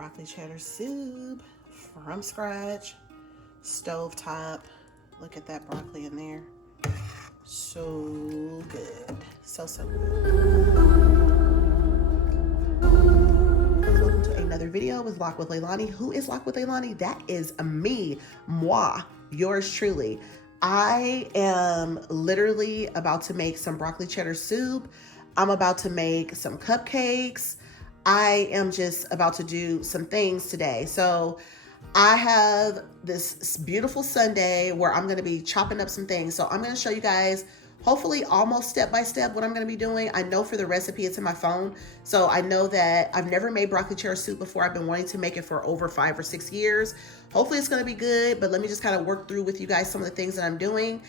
broccoli cheddar soup from scratch, stovetop. Look at that broccoli in there. So good. So good. Welcome to another video with Lock with Leilani. Who is Lock with Leilani? That is me, moi, yours truly. I am literally about to make some broccoli cheddar soup. I'm about to make some cupcakes. I am just about to do some things today. So I have this beautiful Sunday where I'm going to be chopping up some things. So I'm going to show you guys hopefully almost step by step what I'm going to be doing. I know for the recipe it's in my phone. So I know that I've never made broccoli cheddar soup before. I've been wanting to make it for over 5 or 6 years. Hopefully it's going to be good, but let me just kind of work through with you guys some of the things that I'm doing.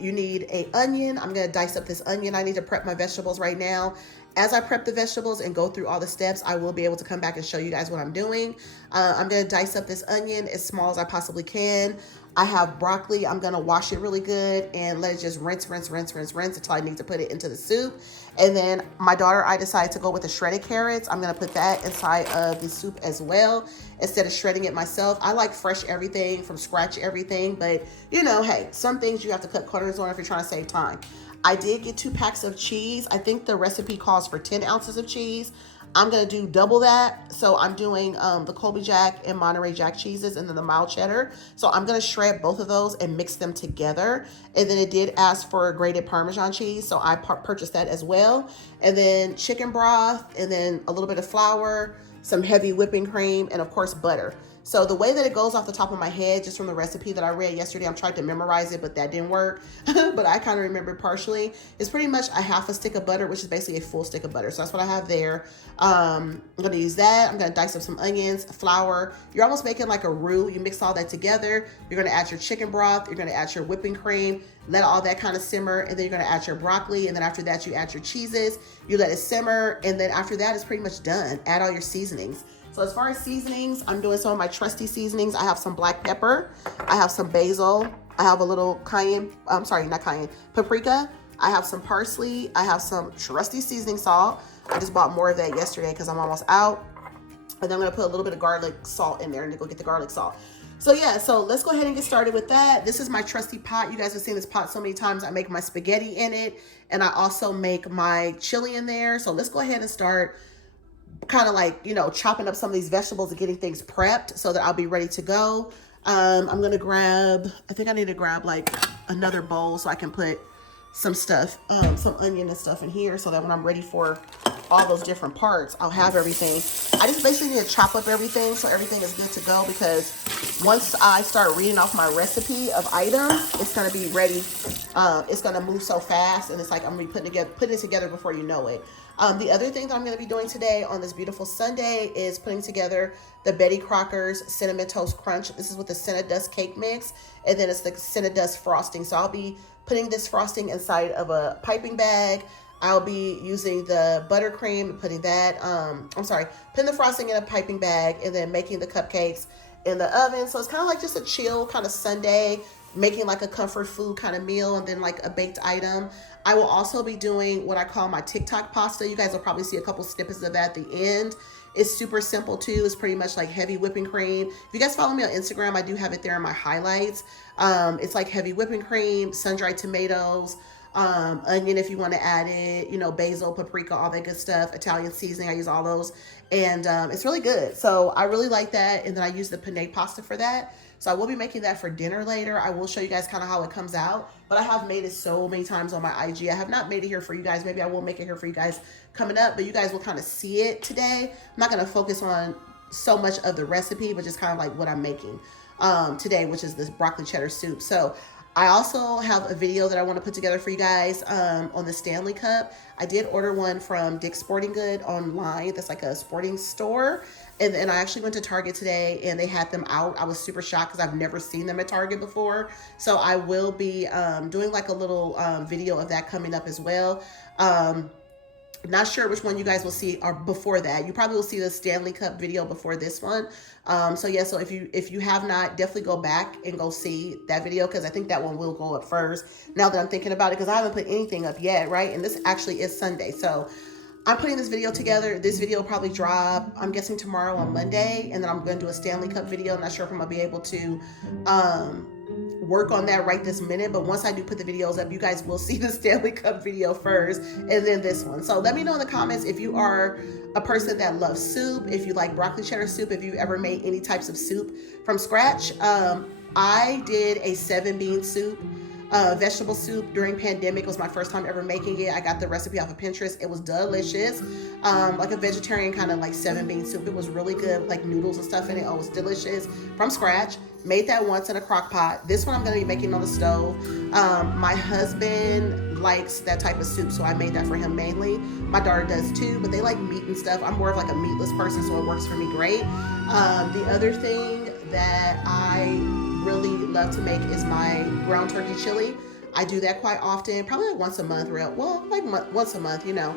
You need an onion. I'm going to dice up this onion. I need to prep my vegetables right now. As I prep the vegetables and go through all the steps, I will be able to come back and show you guys what I'm doing. I'm going to dice up this onion as small as I possibly can. I have broccoli. I'm going to wash it really good and let it just rinse until I need to put it into the soup. And then my daughter, I decided to go with the shredded carrots. I'm going to put that inside of the soup as well instead of shredding it myself. I like fresh everything, from scratch everything. But, you know, hey, some things you have to cut corners on if you're trying to save time. I did get 2 packs of cheese. I think the recipe calls for 10 ounces of cheese. I'm going to do double that. So I'm doing the Colby Jack and Monterey Jack cheeses and then the mild cheddar. So I'm going to shred both of those and mix them together. And then it did ask for grated Parmesan cheese. So I purchased that as well. And then chicken broth and then a little bit of flour, some heavy whipping cream, and of course butter. So the way that it goes off the top of my head, just from the recipe that I read yesterday, I'm trying to memorize it, but that didn't work. But I kind of remembered partially. It's pretty much a half a stick of butter, which is basically a full stick of butter. So that's what I have there. I'm going to use that. I'm going to dice up some onions, flour. You're almost making like a roux. You mix all that together. You're going to add your chicken broth. You're going to add your whipping cream. Let all that kind of simmer. And then you're going to add your broccoli. And then after that, you add your cheeses. You let it simmer. And then after that, it's pretty much done. Add all your seasonings. So as far as seasonings, I'm doing some of my trusty seasonings. I have some black pepper. I have some basil. I have a little paprika. I have some parsley. I have some trusty seasoning salt. I just bought more of that yesterday because I'm almost out. And then I'm going to put a little bit of garlic salt in there and go get the garlic salt. So yeah, so let's go ahead and get started with that. This is my trusty pot. You guys have seen this pot so many times. I make my spaghetti in it, and I also make my chili in there. So let's go ahead and start kind of like, you know, chopping up some of these vegetables and getting things prepped so that I'll be ready to go. I'm going to grab, I think I need to grab like another bowl so I can put some stuff, some onion and stuff in here so that when I'm ready for all those different parts, I'll have everything. I just basically need to chop up everything so everything is good to go, because once I start reading off my recipe of items, it's going to be ready. It's going to move so fast, and it's like I'm going to be putting it together before you know it. The other thing that I'm going to be doing today on this beautiful Sunday is putting together the Betty Crocker's Cinnamon Toast Crunch. This is with the Cinnadust cake mix, and then it's the Cinnadust frosting. So I'll be putting this frosting inside of a piping bag. I'll be using the buttercream, putting the frosting in a piping bag, and then making the cupcakes in the oven. So it's kind of like just a chill kind of Sunday, making like a comfort food kind of meal, and then like a baked item. I will also be doing what I call my TikTok pasta. You guys will probably see a couple snippets of that at the end. It's super simple too. It's pretty much like heavy whipping cream. If you guys follow me on Instagram, I do have it there in my highlights. It's like heavy whipping cream, sun-dried tomatoes, onion if you want to add it, you know, basil, paprika, all that good stuff, Italian seasoning. I use all those, and it's really good. So I really like that. And then I use the penne pasta for that. So I will be making that for dinner later. I will show you guys kind of how it comes out, but I have made it so many times on my IG. I have not made it here for you guys. Maybe I will make it here for you guys coming up, but you guys will kind of see it today. I'm not going to focus on so much of the recipe, but just kind of like what I'm making today, which is this broccoli cheddar soup. So I also have a video that I want to put together for you guys on the Stanley Cup. I did order one from Dick's Sporting Good online. That's like a sporting store. And then I actually went to Target today and they had them out. I was super shocked because I've never seen them at Target before. So I will be doing like a little video of that coming up as well. Not sure which one you guys will see or before that. You probably will see the Stanley Cup video before this one. So if you have not, definitely go back and go see that video, because I think that one will go up first now that I'm thinking about it, because I haven't put anything up yet, right? And this actually is Sunday. So I'm putting this video together. This video will probably drop, I'm guessing tomorrow on Monday, and then I'm going to do a Stanley Cup video. I'm not sure if I'm going to be able to work on that right this minute, but once I do put the videos up, you guys will see the Stanley Cup video first and then this one. So let me know in the comments if you are a person that loves soup, if you like broccoli cheddar soup, if you ever made any types of soup from scratch. I did a 7-bean soup, vegetable soup during pandemic. It was my first time ever making it. I got the recipe off of Pinterest. It was delicious. Like a vegetarian kind of like 7-bean soup. It was really good, like noodles and stuff in it. Oh, it was delicious from scratch. Made that once in a crock pot. This one I'm going to be making on the stove. My husband likes that type of soup, so I made that for him mainly. My daughter does too, but they like meat and stuff. I'm more of like a meatless person, so it works for me great. The other thing that I really love to make is my ground turkey chili. I do that quite often, probably like once a month, once a month, you know.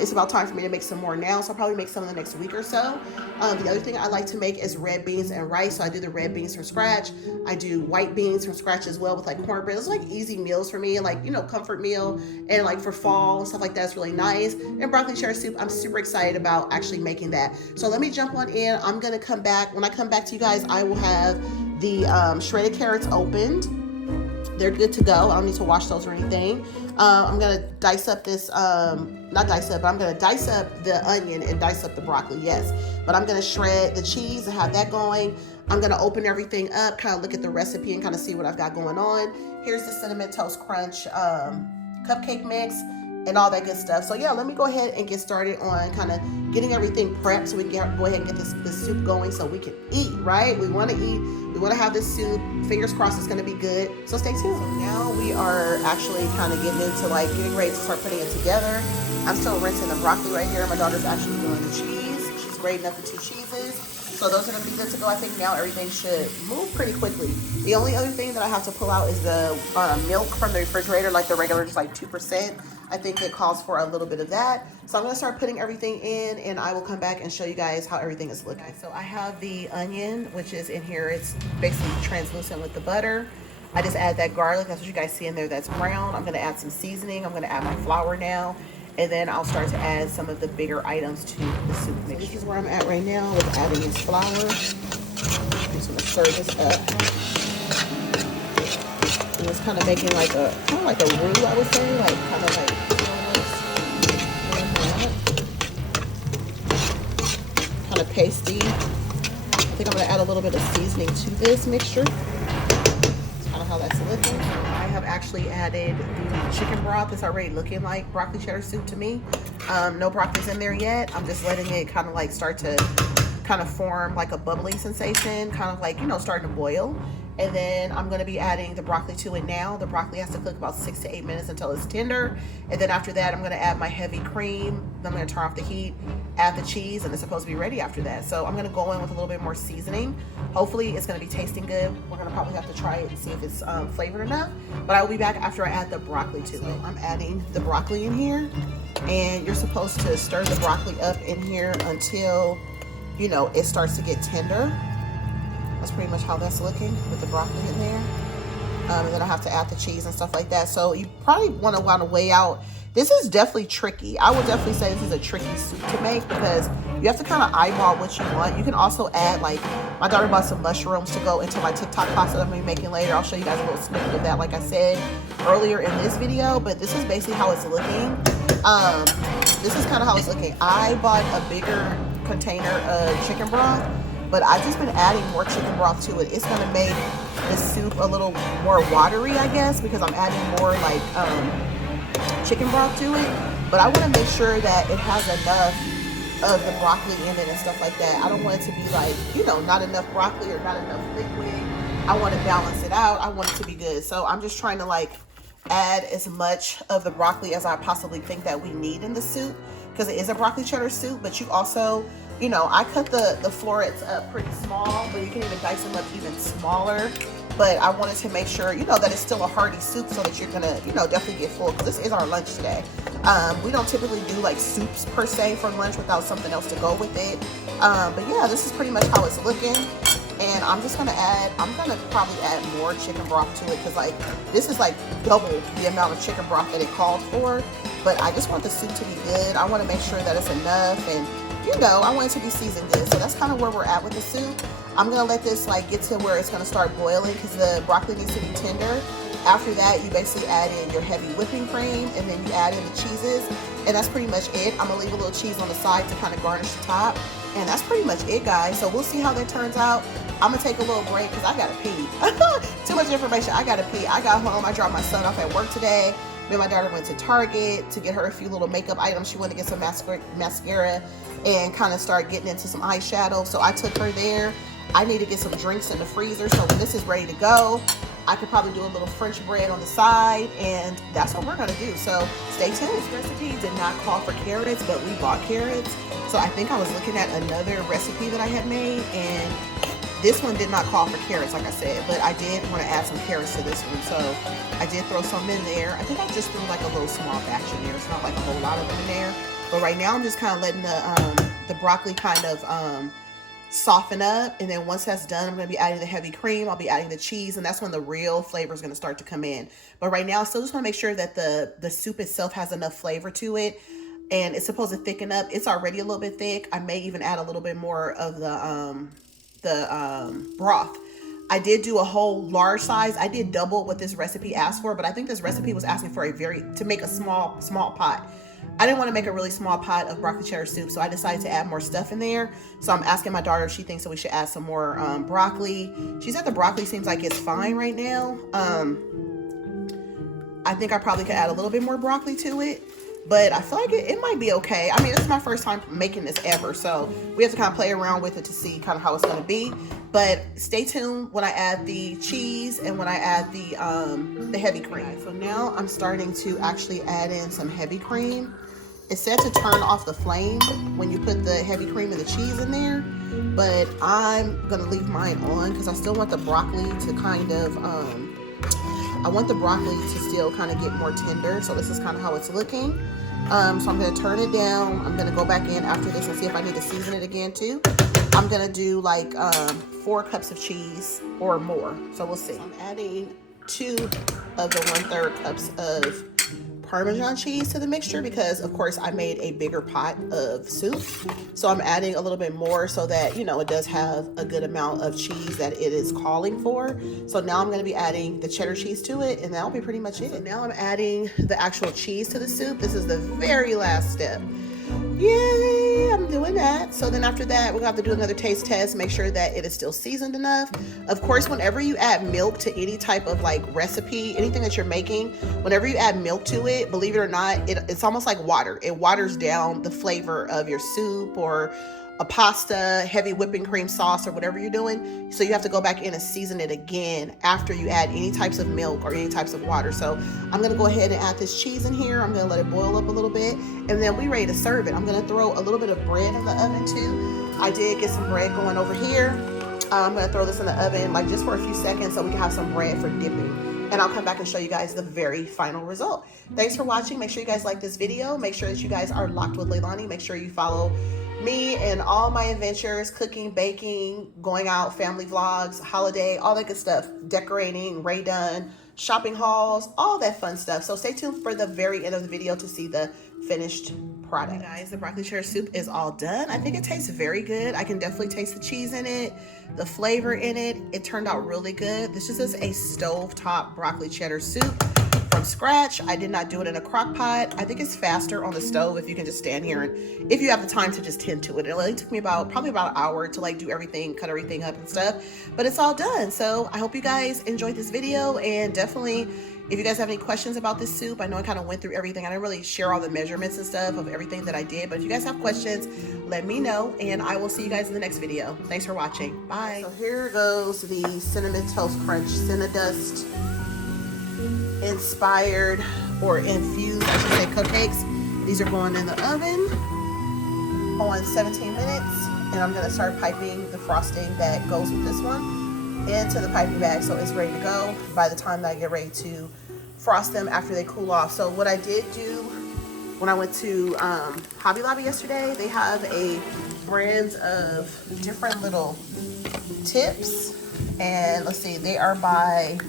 It's about time for me to make some more now, so I'll probably make some in the next week or so. The other thing I like to make is red beans and rice, so I do the red beans from scratch. I do white beans from scratch as well with like cornbread. Those are like easy meals for me, and like, you know, comfort meal, and like for fall and stuff like that, it's really nice. And broccoli cheddar soup, I'm super excited about actually making that. So let me jump on in. I'm gonna come back. When I come back to you guys, I will have the shredded carrots opened. They're good to go. I don't need to wash those or anything. I'm gonna dice up this, not dice up, but I'm gonna dice up the onion and dice up the broccoli, yes. But I'm gonna shred the cheese and have that going. I'm gonna open everything up, kind of look at the recipe and kind of see what I've got going on. Here's the Cinnamon Toast Crunch cupcake mix and all that good stuff. So yeah, let me go ahead and get started on kind of getting everything prepped so we can go ahead and get this soup going so we can eat, right? We want to eat. We want to have this soup. Fingers crossed it's going to be good. So stay tuned. So now we are actually kind of getting into like getting ready to start putting it together. I'm still rinsing the broccoli right here. My daughter's actually doing the cheese. She's grating up the 2 cheeses. So those are going to be good to go. I think now everything should move pretty quickly. The only other thing that I have to pull out is the milk from the refrigerator, like the regular, just like 2%. I think it calls for a little bit of that. So I'm going to start putting everything in, and I will come back and show you guys how everything is looking. So I have the onion, which is in here. It's basically translucent with the butter. I just add that garlic. That's what you guys see in there. That's brown. I'm going to add some seasoning. I'm going to add my flour now. And then I'll start to add some of the bigger items to the soup mixture. So this is where I'm at right now with adding this flour. I'm just going to stir this up. And it's kind of making like a roux, I would say, like kind of like kind of pasty. I think I'm going to add a little bit of seasoning to this mixture. That's kind of how that's looking. I have actually added the chicken broth. It's already looking like broccoli cheddar soup to me. No broccoli's in there yet. I'm just letting it kind of like start to kind of form like a bubbling sensation, kind of like, you know, starting to boil. And then I'm going to be adding the broccoli to it now. The broccoli has to cook about 6 to 8 minutes until it's tender. And then after that, I'm going to add my heavy cream. Then I'm going to turn off the heat, add the cheese, and it's supposed to be ready after that. So I'm going to go in with a little bit more seasoning. Hopefully it's going to be tasting good. We're going to probably have to try it and see if it's flavored enough. But I will be back after I add the broccoli to it. I'm adding the broccoli in here. And you're supposed to stir the broccoli up in here until, you know, it starts to get tender. That's pretty much how that's looking with the broccoli in there. And then I have to add the cheese and stuff like that. So you probably want to weigh out. This is definitely tricky. I would definitely say this is a tricky soup to make because you have to kind of eyeball what you want. You can also add, like, my daughter bought some mushrooms to go into my TikTok pasta that I'm going to be making later. I'll show you guys a little snippet of that, like I said earlier in this video. But this is basically how it's looking. This is kind of how it's looking. I bought a bigger container of chicken broth, but I've just been adding more chicken broth to it. It's going to make the soup a little more watery, I guess, because I'm adding more like chicken broth to it. But I want to make sure that it has enough of the broccoli in it and stuff like that. I don't want it to be like, you know, not enough broccoli or not enough liquid. I want to balance it out. I want it to be good. So I'm just trying to like add as much of the broccoli as I possibly think that we need in the soup, because it is a broccoli cheddar soup. But you also, you know, I cut the florets up pretty small, but you can even dice them up even smaller. But I wanted to make sure, you know, that it's still a hearty soup so that you're gonna, you know, definitely get full, because this is our lunch today. We don't typically do like soups per se for lunch without something else to go with it. But yeah, this is pretty much how it's looking. And I'm just gonna probably add more chicken broth to it, because like this is like double the amount of chicken broth that it called for. but I just want the soup to be good. I want to make sure that it's enough, and you know, I want it to be seasoned good. So that's kind of where we're at with the soup. I'm gonna let this like get to where it's gonna start boiling because the broccoli needs to be tender. After that, you basically add in your heavy whipping cream, and then you add in the cheeses, and that's pretty much it. I'm gonna leave a little cheese on the side to kind of garnish the top, and that's pretty much it, guys. So we'll see how that turns out. I'm gonna take a little break because I gotta pee. Too much information. I gotta pee. I got home. I dropped my son off at work today. Me and my daughter went to Target to get her a few little makeup items. She wanted to get some mascara and kind of start getting into some eyeshadow. So I took her there. I need to get some drinks in the freezer. So when this is ready to go, I could probably do a little French bread on the side, and that's what we're gonna do. So stay tuned. This recipe did not call for carrots, but we bought carrots. So I think I was looking at another recipe that I had made, and this one did not call for carrots, like I said, but I did want to add some carrots to this one. So I did throw some in there. I think I just threw like a little small batch in there. It's not like a whole lot of them in there. But right now I'm just kind of letting the broccoli kind of soften up, and then once that's done, I'm going to be adding the heavy cream. I'll be adding the cheese, and that's when the real flavor is going to start to come in. But right now I still just want to make sure that the soup itself has enough flavor to it, and it's supposed to thicken up. It's already a little bit thick. I may even add a little bit more of the broth. I did do a whole large size. I did double what this recipe asked for, but I think this recipe was asking for to make a small pot. I didn't want to make a really small pot of broccoli cheddar soup, so I decided to add more stuff in there. So I'm asking my daughter if she thinks that we should add some more broccoli. She said the broccoli seems like it's fine right now. I think I probably could add a little bit more broccoli to it, but I feel like it might be okay. I mean, this is my first time making this ever, so we have to kind of play around with it to see kind of how it's going to be. But stay tuned when I add the cheese and when I add the heavy cream. So now I'm starting to actually add in some heavy cream. It said to turn off the flame when you put the heavy cream and the cheese in there, but I'm gonna leave mine on because I still want the broccoli to kind of I want the broccoli to still kind of get more tender. So this is kind of how it's looking. So I'm going to turn it down. I'm going to go back in after this and see if I need to season it again too. I'm going to do like 4 cups of cheese or more. So we'll see. I'm adding 2 of the 1/3 cups of Parmesan cheese to the mixture because of course I made a bigger pot of soup. So I'm adding a little bit more so that, you know, it does have a good amount of cheese that it is calling for. So now I'm going to be adding the cheddar cheese to it, and that'll be pretty much it. So now I'm adding the actual cheese to the soup. This is the very last step. Yay, I'm doing that. So then after that, we're gonna have to do another taste test, make sure that it is still seasoned enough. Of course, whenever you add milk to any type of like recipe, anything that you're making, whenever you add milk to it, believe it or not, it's almost like water. It waters down the flavor of your soup or a pasta, heavy whipping cream sauce, or whatever you're doing. So you have to go back in and season it again after you add any types of milk or any types of water. So I'm going to go ahead and add this cheese in here. I'm going to let it boil up a little bit, and then we're ready to serve it. I'm going to throw a little bit of bread in the oven too. I did get some bread going over here. I'm going to throw this in the oven like just for a few seconds so we can have some bread for dipping. And I'll come back and show you guys the very final result. Thanks for watching. Make sure you guys like this video. Make sure that you guys are locked with Leilani. Make sure you follow me and all my adventures, cooking, baking, going out, family vlogs, holiday, all that good stuff, decorating, Ray Dunn, shopping hauls, all that fun stuff. So stay tuned for the very end of the video to see the finished product. Okay, guys, the broccoli cheddar soup is all done. I think it tastes very good. I can definitely taste the cheese in it, the flavor in it. It turned out really good. This is just a stovetop broccoli cheddar soup from scratch. I did not do it in a crock pot. I think it's faster on the stove if you can just stand here and if you have the time to just tend to it. It only took me probably about an hour to like do everything, cut everything up and stuff, but it's all done. So I hope you guys enjoyed this video, and definitely if you guys have any questions about this soup, I know I kind of went through everything. I didn't really share all the measurements and stuff of everything that I did, but if you guys have questions, let me know, and I will see you guys in the next video. Thanks for watching. Bye. So here goes the Cinnamon Toast Crunch Cinnadust inspired or infused, I should say, cupcakes. These are going in the oven on 17 minutes, and I'm going to start piping the frosting that goes with this one into the piping bag so it's ready to go by the time that I get ready to frost them after they cool off. So what I did do when I went to Hobby Lobby yesterday, they have a brand of different little tips, and let's see, they are by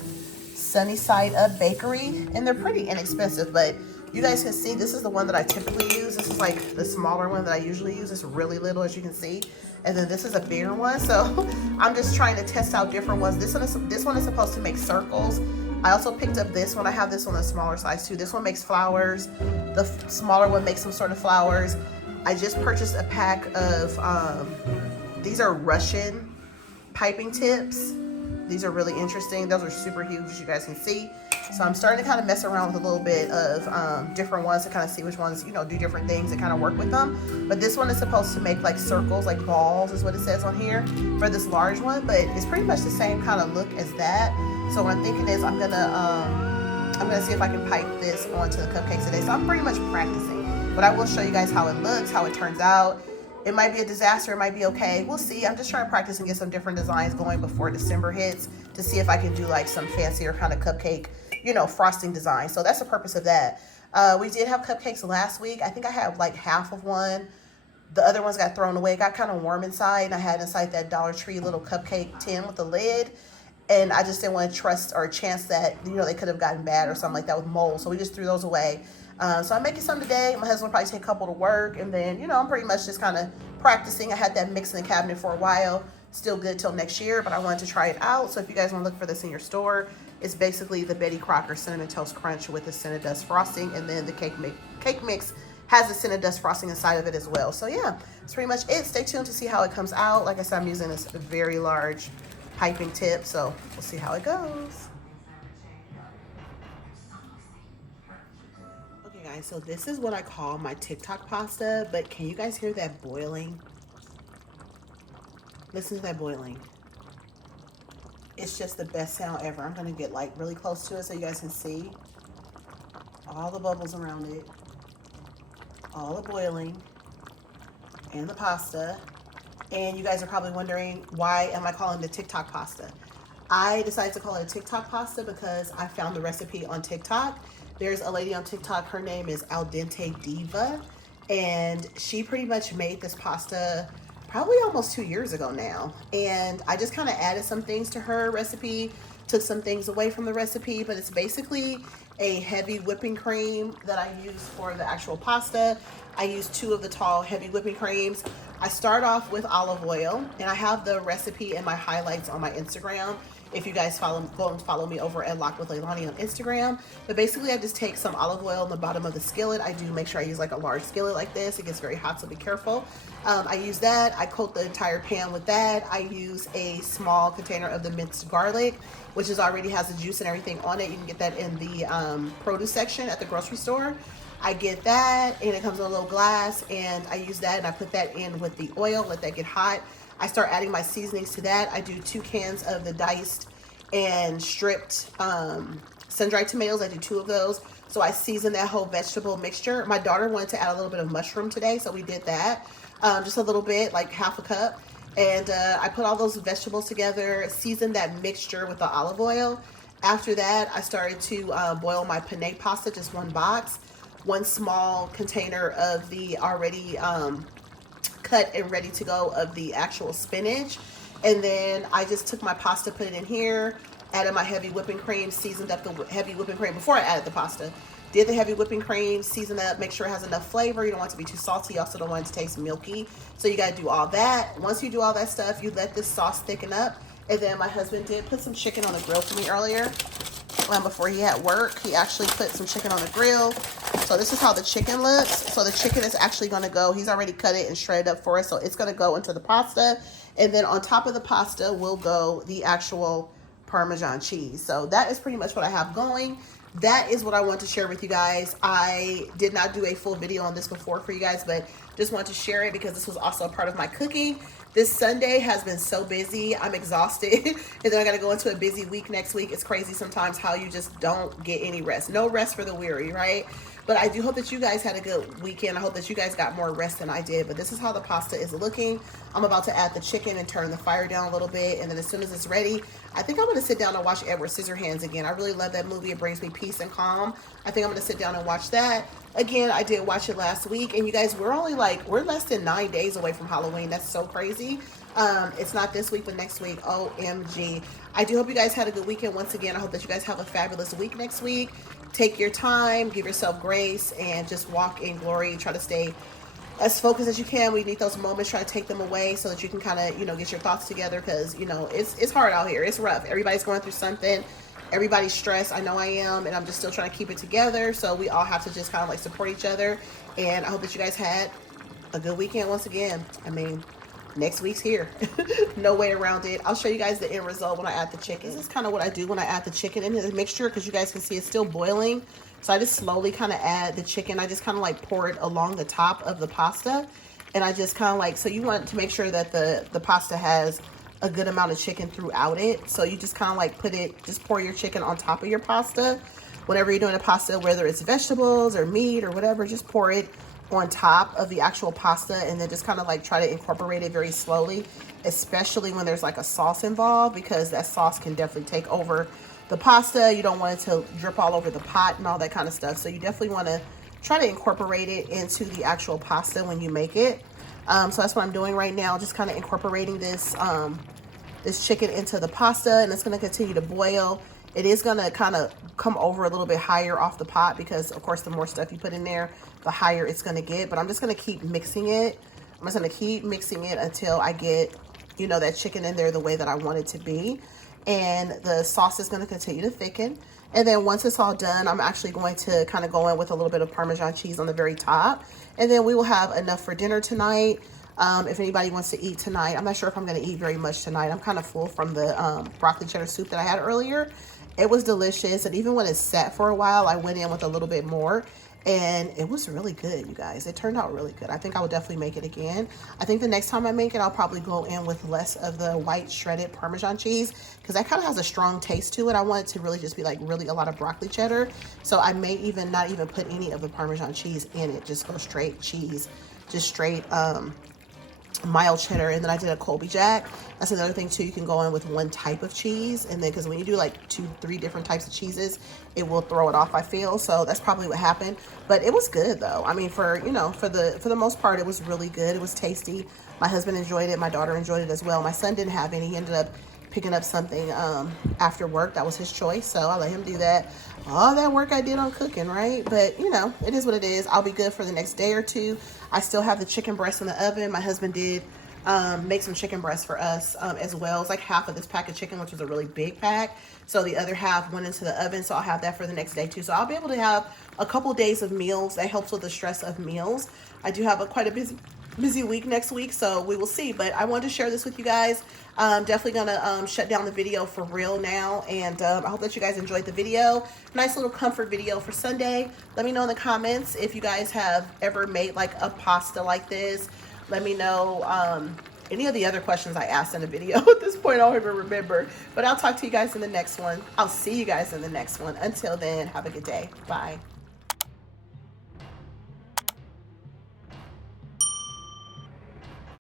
Sunny Side Up Bakery, and they're pretty inexpensive, but You guys can see this is the one that I typically use. This is like the smaller one that I usually use. It's really little, as you can see. And then this is a bigger one. So I'm just trying to test out different ones. This one is supposed to make circles. I also picked up this one. I have this on a smaller size too. This one makes flowers. The smaller one makes some sort of flowers. I just purchased a pack of, these are Russian piping tips. These are really interesting. Those are super huge, as you guys can see. So I'm starting to kind of mess around with a little bit of different ones to kind of see which ones, you know, do different things and kind of work with them. But this one is supposed to make like circles, like balls is what it says on here for this large one. But it's pretty much the same kind of look as that. So what I'm thinking is I'm gonna see if I can pipe this onto the cupcakes today. So I'm pretty much practicing. But I will show you guys how it looks, how it turns out. It might be a disaster, it might be okay. We'll see. I'm just trying to practice and get some different designs going before December hits to see if I can do like some fancier kind of cupcake, you know, frosting design. So that's the purpose of that. We did have cupcakes last week. I think I had like half of one. The other ones got thrown away. It got kind of warm inside. And I had inside that Dollar Tree little cupcake tin with the lid. And I just didn't want to trust or chance that, you know, they could have gotten bad or something like that with mold. So we just threw those away. So I'm making some today. My husband will probably take a couple to work. And then, you know, I'm pretty much just kind of practicing. I had that mix in the cabinet for a while. Still good till next year, but I wanted to try it out. So if you guys want to look for this in your store, it's basically the Betty Crocker Cinnamon Toast Crunch with the Cinnadust frosting. And then the cake mix has the Cinnadust frosting inside of it as well. So yeah, that's pretty much it. Stay tuned to see how it comes out. Like I said, I'm using this very large piping tip. So we'll see how it goes. Guys, so this is what I call my TikTok pasta, but can you guys hear that boiling? Listen to that boiling. It's just the best sound ever. I'm gonna get like really close to it so you guys can see all the bubbles around it, all the boiling, and the pasta. And you guys are probably wondering, why am I calling it TikTok pasta? I decided to call it a TikTok pasta because I found the recipe on TikTok. There's a lady on TikTok, her name is Al Dente Diva, and she pretty much made this pasta probably almost 2 years ago now. And I just kind of added some things to her recipe, took some things away from the recipe, but it's basically a heavy whipping cream that I use for the actual pasta. I use 2 of the tall heavy whipping creams. I start off with olive oil, and I have the recipe and my highlights on my Instagram. If you guys go and follow me over at Lock with Leilani on Instagram. But basically I just take some olive oil in the bottom of the skillet. I do make sure I use like a large skillet like this. It gets very hot, so be careful. I use that. I coat the entire pan with that. I use a small container of the minced garlic, which already has the juice and everything on it. You can get that in the produce section at the grocery store. I get that, and it comes in a little glass, and I use that, and I put that in with the oil, let that get hot. I start adding my seasonings to that. I do 2 cans of the diced and stripped sun-dried tomatoes. I do 2 of those. So I season that whole vegetable mixture. My daughter wanted to add a little bit of mushroom today, so we did that. Just a little bit, like half a cup. And I put all those vegetables together, seasoned that mixture with the olive oil. After that, I started to boil my penne pasta, just 1 box. 1 small container of the already cut and ready to go of the actual spinach. And then I just took my pasta, put it in here, added my heavy whipping cream, seasoned up the heavy whipping cream before I added the pasta. Did the heavy whipping cream, season up, make sure it has enough flavor. You don't want it to be too salty. You also don't want it to taste milky. So you got to do all that. Once you do all that stuff, you let this sauce thicken up. And then my husband did put some chicken on the grill for me earlier. Before he had work, he actually put some chicken on the grill. So this is how the chicken looks. So the chicken is actually going to go, he's already cut it and shredded up for us. So it's going to go into the pasta. And then on top of the pasta will go the actual Parmesan cheese. So that is pretty much what I have going. That is what I want to share with you guys. I did not do a full video on this before for you guys, but just want to share it because this was also a part of my cooking. This Sunday has been so busy. I'm exhausted. And then I got to go into a busy week next week. It's crazy sometimes how you just don't get any rest. No rest for the weary, right? But I do hope that you guys had a good weekend. I hope that you guys got more rest than I did. But this is how the pasta is looking. I'm about to add the chicken and turn the fire down a little bit. And then as soon as it's ready, I think I'm going to sit down and watch Edward Scissorhands again. I really love that movie. It brings me peace and calm. I think I'm going to sit down and watch that. Again, I did watch it last week. And you guys, we're less than 9 days away from Halloween. That's so crazy. It's not this week, but next week. OMG. I do hope you guys had a good weekend once again. I hope that you guys have a fabulous week next week. take your time, give yourself grace, and just walk in glory. Try to stay as focused as you can. We need those moments, try to take them away so that you can kind of, you know, get your thoughts together, because, you know, it's hard out here. It's rough. Everybody's going through something. Everybody's stressed. I know I am, and I'm just still trying to keep it together. So we all have to just kind of like support each other. And I hope that you guys had a good weekend once again. I mean, next week's here. No way around it. I'll show you guys the end result when I add the chicken. This is kind of what I do when I add the chicken into the mixture, because you guys can see it's still boiling. So I just slowly kind of add the chicken. I just kind of like pour it along the top of the pasta. And I just kind of like, so you want to make sure that the pasta has a good amount of chicken throughout it. So you just kind of like just pour your chicken on top of your pasta. Whenever you're doing a pasta, whether it's vegetables or meat or whatever, just pour it on top of the actual pasta, and then just kind of like try to incorporate it very slowly, especially when there's like a sauce involved, because that sauce can definitely take over the pasta. You don't want it to drip all over the pot and all that kind of stuff. So you definitely want to try to incorporate it into the actual pasta when you make it. So that's what I'm doing right now, just kind of incorporating this this chicken into the pasta, and it's going to continue to boil. It is going to kind of come over a little bit higher off the pot, because of course the more stuff you put in there, the higher it's going to get. But I'm just going to keep mixing it. I'm just going to keep mixing it until I get, you know, that chicken in there the way that I want it to be. And the sauce is going to continue to thicken. And then once it's all done, I'm actually going to kind of go in with a little bit of Parmesan cheese on the very top. And then we will have enough for dinner tonight. If anybody wants to eat tonight, I'm not sure if I'm going to eat very much tonight. I'm kind of full from the broccoli cheddar soup that I had earlier. It was delicious. And even when it sat for a while, I went in with a little bit more. And it was really good, you guys. It turned out really good. I think I would definitely make it again. I think the next time I make it, I'll probably go in with less of the white shredded Parmesan cheese, because that kind of has a strong taste to it. I want it to really just be like really a lot of broccoli cheddar. So I may even not even put any of the Parmesan cheese in it. Just go straight cheese, just straight mild cheddar. And then I did a Colby Jack. That's another thing too. You can go in with one type of cheese, and then because when you do like 2-3 different types of cheeses, it will throw it off, I feel. So that's probably what happened. But it was good though. I mean, for, you know, for the most part, it was really good. It was tasty. My husband enjoyed it. My daughter enjoyed it as well. My son didn't have any. He ended up picking up something after work. That was his choice, so I let him do that. All that work I did on cooking, right? But you know, it is what it is. I'll be good for the next day or two. I still have the chicken breast in the oven. My husband did make some chicken breast for us as well. It's like half of this pack of chicken, which was a really big pack. So the other half went into the oven. So I'll have that for the next day too. So I'll be able to have a couple days of meals. That helps with the stress of meals. I do have quite a busy week next week, so we will see. But I wanted to share this with you guys. I'm definitely gonna shut down the video for real now, and I hope that you guys enjoyed the video. Nice little comfort video for Sunday. Let me know in the comments if you guys have ever made like a pasta like this. Let me know any of the other questions I asked in the video. At this point, I don't even remember. But I'll talk to you guys in the next one. I'll see you guys in the next one. Until then, have a good day. Bye.